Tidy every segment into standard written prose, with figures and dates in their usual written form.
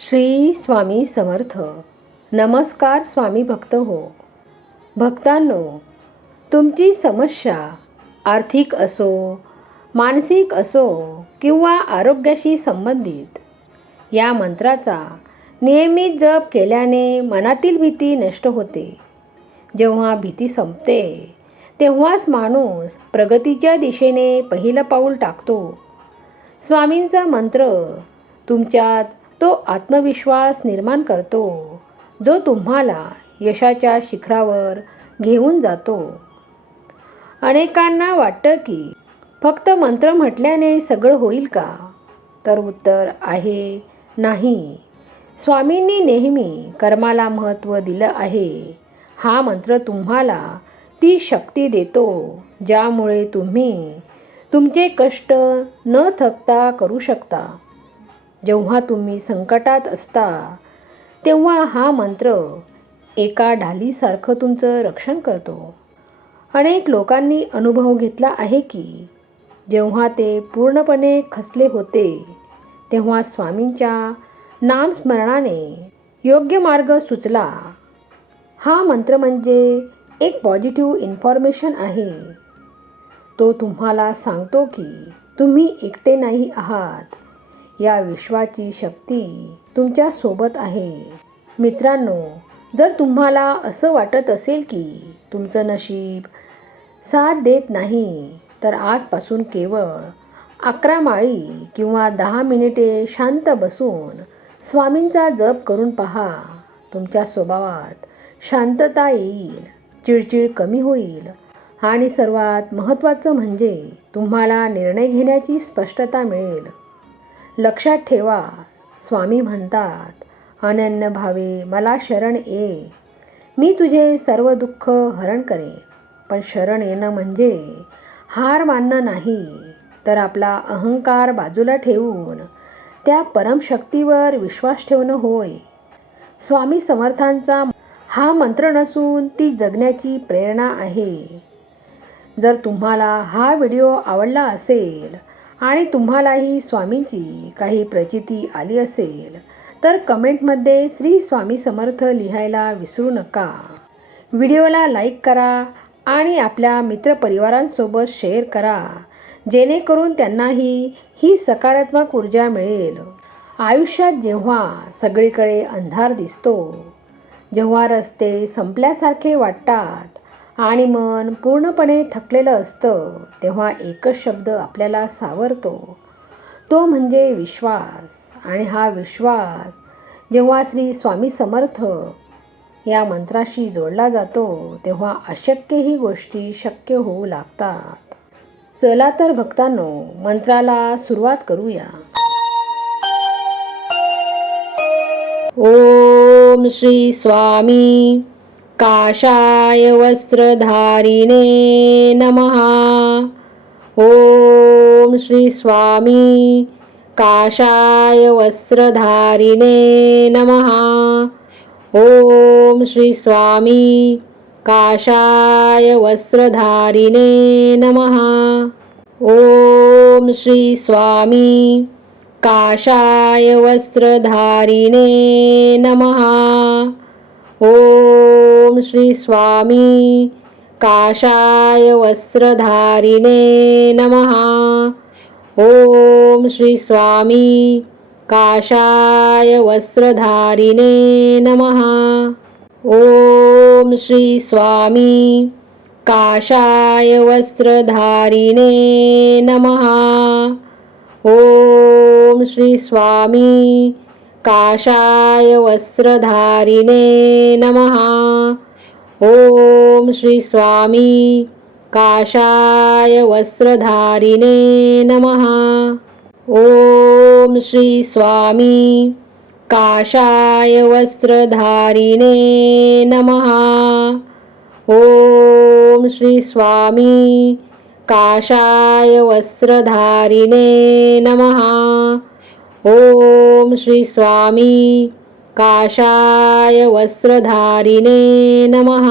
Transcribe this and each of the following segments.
श्री स्वामी समर्थ. नमस्कार स्वामी भक्त हो. भक्तांनो, तुमची समस्या आर्थिक असो, मानसिक असो किंवा आरोग्याशी संबंधित, या मंत्राचा नियमित जप केल्याने मनातील भीती नष्ट होते. जेव्हा भीती संपते तेव्हाच माणूस प्रगतीच्या दिशेने पहिलं पाऊल टाकतो. स्वामींचा मंत्र तुमच्यात तो आत्मविश्वास निर्माण करतो जो तुम्हाला यशाच्या शिखरावर घेऊन जातो. अनेकांना वाटतं की फक्त मंत्र म्हटल्याने सगळं होईल का? तर उत्तर आहे नाही. स्वामींनी नेहमी कर्माला महत्त्व दिलं आहे. हा मंत्र तुम्हाला ती शक्ती देतो ज्यामुळे तुम्ही तुमचे कष्ट न थकता करू शकता. जेव्हा तुम्ही संकटात असता तेव्हा हा मंत्र एका ढालीसारखं तुमचं रक्षण करतो. अनेक लोकांनी अनुभव घेतला आहे की जेव्हा ते पूर्णपणे खचले होते तेव्हा स्वामींच्या नामस्मरणाने योग्य मार्ग सुचला. हा मंत्र म्हणजे एक पॉझिटिव्ह इन्फॉर्मेशन आहे. तो तुम्हाला सांगतो की तुम्ही एकटे नाही आहात. या विश्वाची शक्ती तुमच्या सोबत आहे. मित्रांनो, जर तुम्हाला असं वाटत असेल की तुमचं नशीब साथ देत नाही, तर आजपासून केवळ 11 माळी किंवा 10 मिनिटे शांत बसून स्वामींचा जप करून पहा. तुमच्या स्वभावात शांतता येईल, चिडचिड कमी होईल आणि सर्वात महत्त्वाचं म्हणजे तुम्हाला निर्णय घेण्याची स्पष्टता मिळेल. लक्षात ठेवा, स्वामी म्हणतात, अनन्य भावे मला शरण ये, मी तुझे सर्व दुःख हरण करेन. पण शरण येणं म्हणजे हार मानणं नाही, तर आपला अहंकार बाजूला ठेवून त्या परमशक्तीवर विश्वास ठेवणं होय. स्वामी समर्थांचा हा मंत्र नसून ती जगण्याची प्रेरणा आहे. जर तुम्हाला हा व्हिडिओ आवडला असेल आणि तुम्हालाही स्वामींची काही प्रचिती आली असेल तर कमेंटमध्ये श्री स्वामी समर्थ लिहायला विसरू नका. व्हिडिओला लाईक करा आणि आपल्या मित्रपरिवारांसोबत शेअर करा, जेणेकरून त्यांनाही ही सकारात्मक ऊर्जा मिळेल. आयुष्यात जेव्हा सगळीकडे अंधार दिसतो, जेव्हा रस्ते संपल्यासारखे वाटतात आणि मन पूर्णपणे थकलेलं असतं, तेव्हा एकच शब्द आपल्याला सावरतो, तो म्हणजे विश्वास. आणि हा विश्वास जेव्हा श्री स्वामी समर्थ या मंत्राशी जोडला जातो तेव्हा अशक्यही गोष्टी शक्य होऊ लागतात. चला तर भक्तांनो, मंत्राला सुरुवात करूया. ओम श्री स्वामी काषाय वस्त्रधारिणे नमः. ओम श्री स्वामी काषाय वस्त्रधारिणे नमः. ओम श्री स्वामी काषाय वस्त्रधारिणे नमः. ओम श्री स्वामी काषाय वस्त्रधारिणे नमः. ओम श्री स्वामी काषाय वस्त्रधारिणे नमः. ओम श्री स्वामी काषाय वस्त्रधारिणे नमः. ओम श्री स्वामी काषाय वस्त्रधारिणे नमः. ओम श्री स्वामी काषाय वस्त्रधारिणे नमः. ओम श्री स्वामी काषाय वस्त्रधारिणे नमः. ओम श्री स्वामी काषाय वस्त्रधारिणे नमः. ओम श्री स्वामी काषाय वस्त्रधारिणे नमः. ओम श्री स्वामी काषाय वस्त्रधारिणे नमः.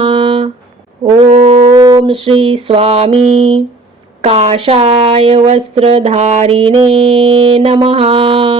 ओम श्री स्वामी काषाय वस्त्रधारिणे नमः.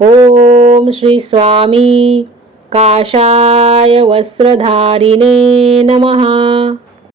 ओम श्री स्वामी काषाय वस्त्रधारिणे नमः.